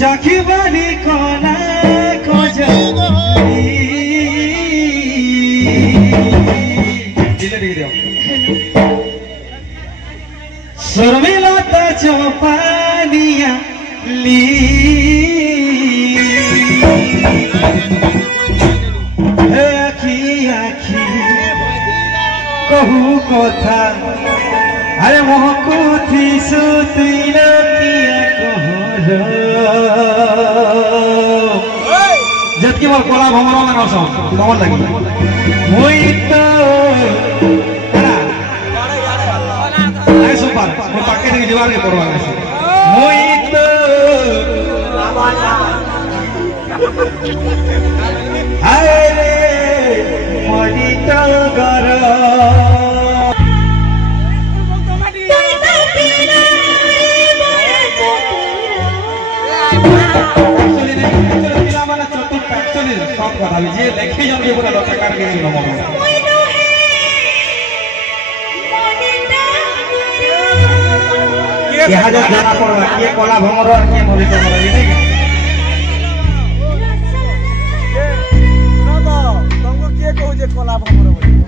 চাখিবানি কলা শর্মিলতা চৌপানিয়া লি আখি আখি কহু কথা আরে মহকুথি সুতিল কিয়া কহর যেতকি মোর কলা ভ্রমণ লাগাছ তোমার লাগি মই তো সুপার মোর পাকে থেকে যাবার কে করবা আছে মই তো হায় রে মনি তো গর सब कथा जे लेखे जन के पूरा लचकार के नमो यहाँ जो जाना पड़वा के कला भंगर के मोदी तो मरा नहीं सुनो तो तुमको के कहू जे कला भंगर बोली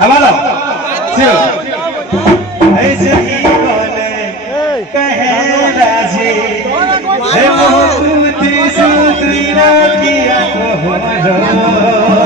हमारा ऐसे ही बोले कहे राजी हे मोहब्बती सूत्री ना किया हो